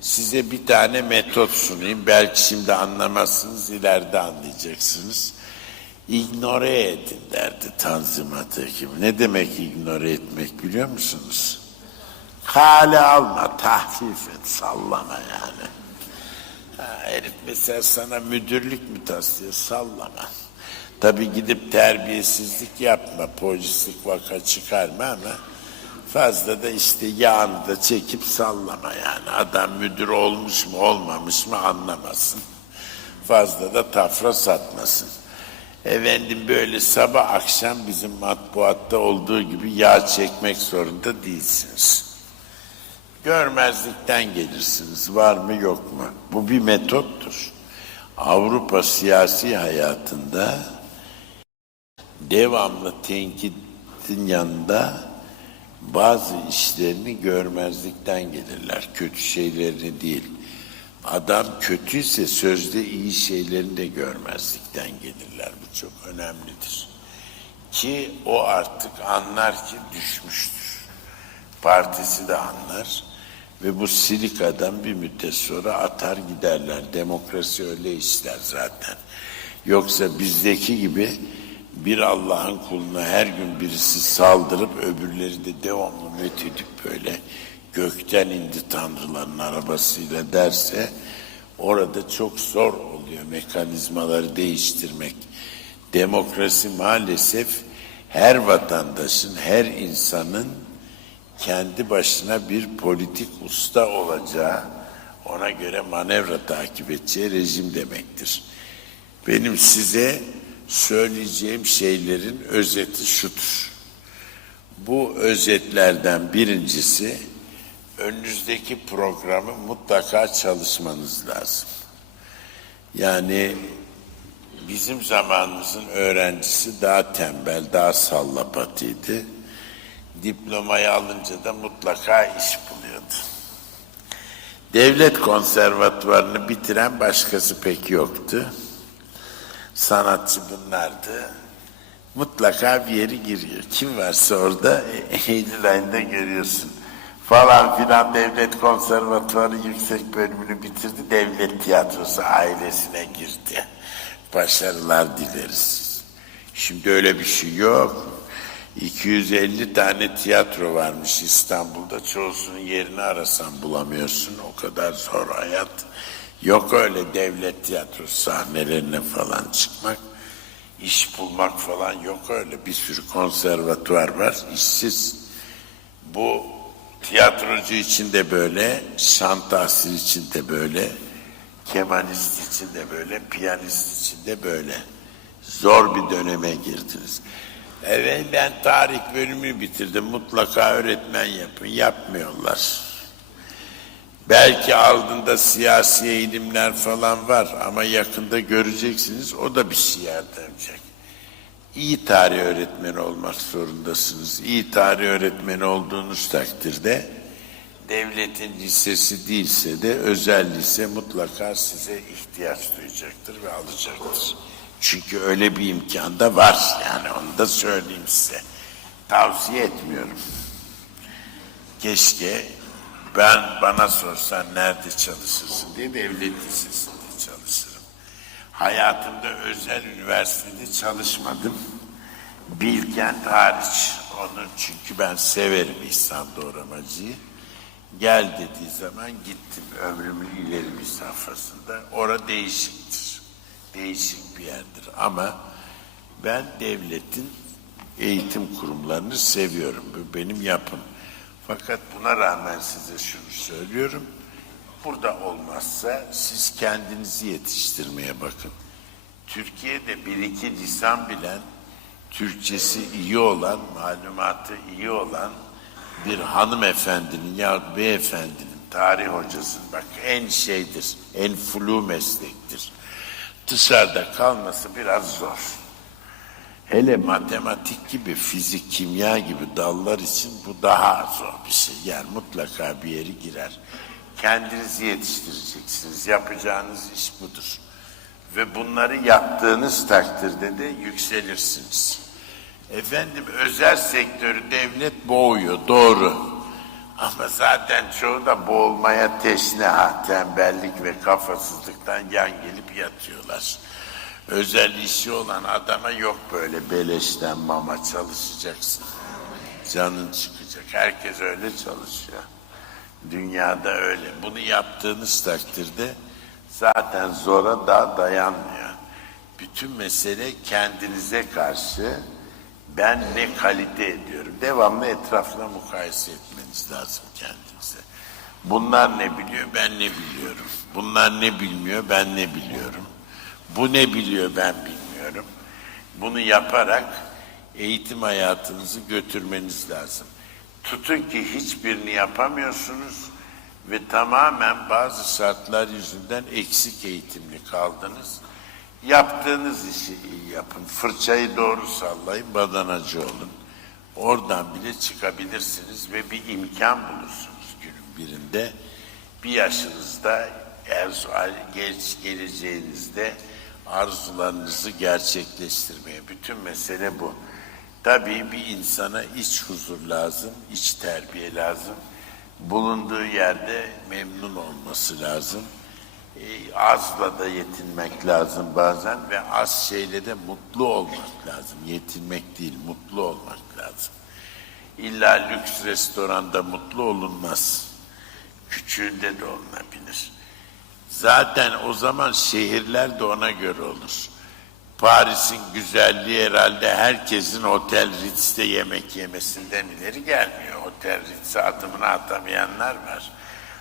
Size bir tane metot sunayım. Belki şimdi anlamazsınız, ileride anlayacaksınız. İgnore edin derdi Tanzimat hekimi. Ne demek ignore etmek biliyor musunuz? Kale alma, tahfif et, sallama yani. Herif mesela sana müdürlük mü taslıyor, sallama. Tabii gidip terbiyesizlik yapma, polislik vaka çıkarma ama fazla da işte yağını da çekip sallama yani. Adam müdür olmuş mu olmamış mı anlamasın. Fazla da tafra satmasın. Efendim böyle sabah akşam bizim matbuatta olduğu gibi yağ çekmek zorunda değilsiniz. Görmezlikten gelirsiniz. Var mı yok mu? Bu bir metottur. Avrupa siyasi hayatında devamlı tenkitin yanında bazı işlerini görmezlikten gelirler. Kötü şeylerini değil. Adam kötüyse sözde iyi şeylerini de görmezlikten gelirler. Bu çok önemlidir. Ki o artık anlar ki düşmüştür. Partisi de anlar. Ve bu silik adam bir müddet sonra atar giderler. Demokrasi öyle ister zaten. Yoksa bizdeki gibi bir Allah'ın kuluna her gün birisi saldırıp öbürleri de devamlı methedip böyle gökten indi tanrıların arabasıyla derse orada çok zor oluyor mekanizmaları değiştirmek. Demokrasi maalesef her vatandaşın, her insanın kendi başına bir politik usta olacağı, ona göre manevra takip edeceği rejim demektir. Benim size söyleyeceğim şeylerin özeti şudur. Bu özetlerden birincisi, önünüzdeki programı mutlaka çalışmanız lazım. Yani bizim zamanımızın öğrencisi daha tembel, daha sallapatıydı. Diplomayı alınca da mutlaka iş buluyordu. Devlet konservatuvarını bitiren başkası pek yoktu. Sanatçı bunlardı. Mutlaka bir yeri giriyor. Kim varsa orada Eylül ayında görüyorsun. Falan filan devlet konservatuvarı yüksek bölümünü bitirdi. Devlet tiyatrosu ailesine girdi. Başarılar dileriz. Şimdi öyle bir şey yok. 250 tane tiyatro varmış İstanbul'da. Çoğusunun yerini arasan bulamıyorsun. O kadar zor hayat. Yok öyle devlet tiyatrosu sahnelerine falan çıkmak. İş bulmak falan yok öyle. Bir sürü konservatuvar var. İşsiz. Bu tiyatrocu için de böyle, şan tahsil için de böyle, kemanist için de böyle, piyanist için de böyle. Zor bir döneme girdiniz. Evet, ben tarih bölümünü bitirdim. Mutlaka öğretmen yapın. Yapmıyorlar. Belki aldığında siyasi eğilimler falan var ama yakında göreceksiniz o da bir şey yardımcak. İyi tarih öğretmeni olmak zorundasınız. İyi tarih öğretmeni olduğunuz takdirde devletin lisesi değilse de özel lise mutlaka size ihtiyaç duyacaktır ve alacaktır. Çünkü öyle bir imkan da var yani onu da söyleyeyim size. Tavsiye etmiyorum. Keşke bana sorsan nerede çalışırsın diye devlet lisesinde çalışırım. Hayatımda özel üniversitede çalışmadım. Bilkent hariç. Onu çünkü ben severim İhsan Doğramacı'yı. Gel dediği zaman gittim ömrümün ileri bir safhasında. Orada değişiktir. Değişik bir yerdir ama ben devletin eğitim kurumlarını seviyorum. Bu benim yapım. Fakat buna rağmen size şunu söylüyorum. Burada olmazsa siz kendinizi yetiştirmeye bakın. Türkiye'de bir iki lisan bilen, Türkçesi iyi olan, malumatı iyi olan bir hanımefendinin ya beyefendinin, tarih hocasının bak en şeydir, en flu meslektir. Dışarıda kalması biraz zor. Hele matematik gibi, fizik, kimya gibi dallar için bu daha zor bir şey. Yani mutlaka bir yere girer. Kendinizi yetiştireceksiniz. Yapacağınız iş budur. Ve bunları yaptığınız takdirde de yükselirsiniz. Efendim özel sektörü devlet boğuyor, doğru. Ama zaten çoğu da boğulmaya teşne, tembellik ve kafasızlıktan yan gelip yatıyorlar. Özel işi olan adama yok böyle beleşten mama çalışacaksın. Canın çıkacak. Herkes öyle çalışıyor. Dünyada öyle. Bunu yaptığınız takdirde zaten zora daha dayanmıyor. Bütün mesele kendinize karşı ben ne kalite ediyorum. Devamlı etrafına mukayese etmeniz lazım kendinize. Bunlar ne biliyor, ben ne biliyorum. Bunlar ne bilmiyor, ben ne biliyorum. Bu ne biliyor, ben bilmiyorum. Bunu yaparak eğitim hayatınızı götürmeniz lazım. Tutun ki hiçbirini yapamıyorsunuz ve tamamen bazı şartlar yüzünden eksik eğitimli kaldınız. Yaptığınız işi iyi yapın. Fırçayı doğru sallayın, badanacı olun. Oradan bile çıkabilirsiniz ve bir imkan bulursunuz günün birinde. Bir yaşınızda, genç geleceğinizde arzularınızı gerçekleştirmeye. Bütün mesele bu. Tabii bir insana iç huzur lazım, iç terbiye lazım. Bulunduğu yerde memnun olması lazım. Azla da yetinmek lazım bazen ve az şeyle de mutlu olmak lazım. Yetinmek değil, mutlu olmak lazım. İlla lüks restoranda mutlu olunmaz. Küçüğünde de olunabilir. Zaten o zaman şehirler de ona göre olur. Paris'in güzelliği herhalde herkesin Otel Ritz'te yemek yemesinden ileri gelmiyor. Otel Ritz'e adımını atamayanlar var.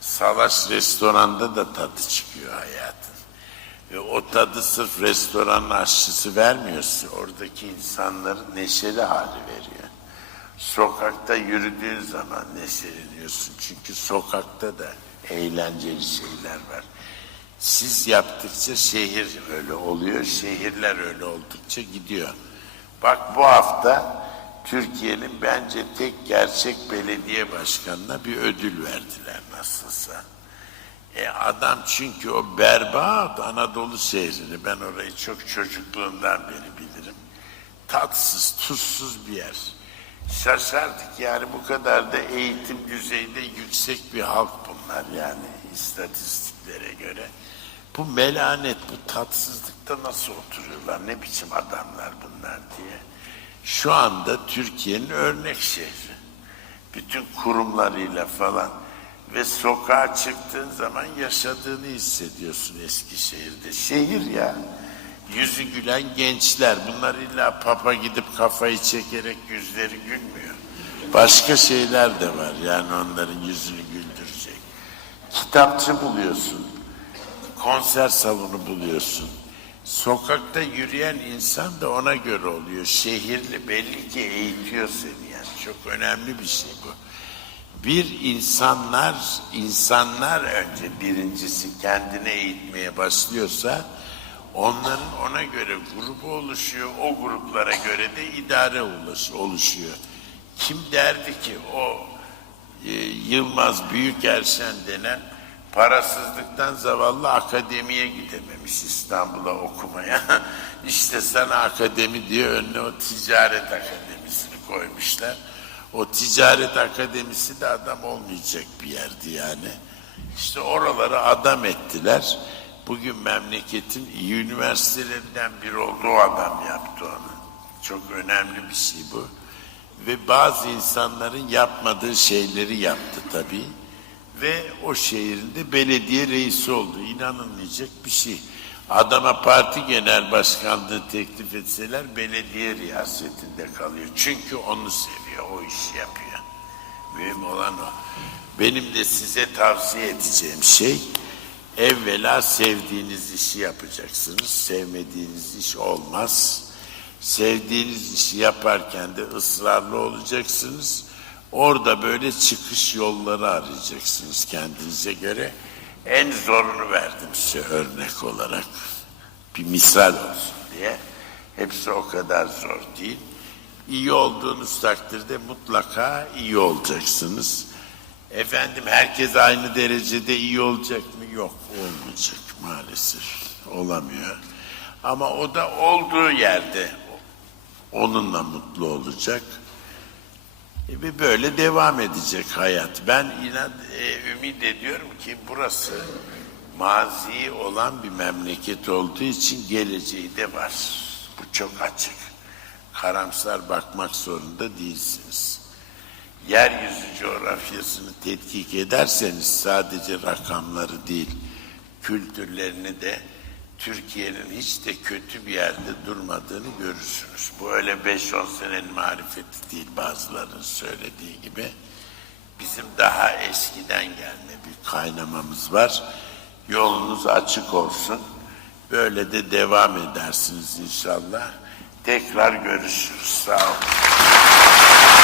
Salaş restoranda da tadı çıkıyor hayatın. Ve o tadı sırf restoranın aşçısı vermiyorsa oradaki insanların neşeli hali veriyor. Sokakta yürüdüğün zaman neşeleniyorsun. Çünkü sokakta da eğlenceli şeyler var. Siz yaptıkça şehir öyle oluyor, şehirler öyle oldukça gidiyor. Bak bu hafta Türkiye'nin bence tek gerçek belediye başkanına bir ödül verdiler nasılsa. Adam çünkü o berbat Anadolu şehrini, ben orayı çok çocukluğumdan beri bilirim. Tatsız, tuzsuz bir yer. Şaşardık yani bu kadar da eğitim düzeyinde yüksek bir halk bunlar yani istatistiklere göre. Bu melanet, bu tatsızlıkta nasıl oturuyorlar, ne biçim adamlar bunlar diye. Şu anda Türkiye'nin örnek şehri. Bütün kurumlarıyla falan. Ve sokağa çıktığın zaman yaşadığını hissediyorsun Eskişehir'de. Şehir ya. Yüzü gülen gençler. Bunlar illa papa gidip kafayı çekerek yüzleri gülmüyor. Başka şeyler de var yani onların yüzünü güldürecek. Kitapçı buluyorsun. Konser salonu buluyorsun. Sokakta yürüyen insan da ona göre oluyor. Şehirli belli ki eğitiyor seni yani. Çok önemli bir şey bu. İnsanlar önce birincisi kendini eğitmeye başlıyorsa onların ona göre grubu oluşuyor. O gruplara göre de idare oluşuyor. Kim derdi ki o Yılmaz Büyükerşen denen parasızlıktan zavallı akademiye gidememiş İstanbul'a okumaya. İşte sana akademi diye önüne o ticaret akademisini koymuşlar. O ticaret akademisi de adam olmayacak bir yerdi yani. İşte oraları adam ettiler. Bugün memleketin iyi üniversitelerinden biri oldu, o adam yaptı onu. Çok önemli bir şey bu. Ve bazı insanların yapmadığı şeyleri yaptı tabii. Ve o şehirde belediye reisi oldu. İnanılmayacak bir şey. Adama parti genel başkanlığı teklif etseler belediye riyasetinde kalıyor. Çünkü onu seviyor, o işi yapıyor. Mühim olan o. Benim de size tavsiye edeceğim şey, evvela sevdiğiniz işi yapacaksınız. Sevmediğiniz iş olmaz. Sevdiğiniz işi yaparken de ısrarlı olacaksınız. Orada böyle çıkış yolları arayacaksınız kendinize göre. En zorunu verdim size örnek olarak. Bir misal olsun diye. Hepsi o kadar zor değil. İyi olduğunuz takdirde mutlaka iyi olacaksınız. Efendim herkes aynı derecede iyi olacak mı? Yok, olmayacak maalesef. Olamıyor. Ama o da olduğu yerde onunla mutlu olacak. Ve böyle devam edecek hayat. Ben ümit ediyorum ki burası mazi olan bir memleket olduğu için geleceği de var. Bu çok açık. Karamsar bakmak zorunda değilsiniz. Yeryüzü coğrafyasını tetkik ederseniz sadece rakamları değil, kültürlerini de Türkiye'nin hiç de kötü bir yerde durmadığını görürsünüz. Bu öyle 5-10 senenin marifeti değil, bazılarının söylediği gibi. Bizim daha eskiden gelme bir kaynamamız var. Yolunuz açık olsun. Böyle de devam edersiniz inşallah. Tekrar görüşürüz. Sağ olun.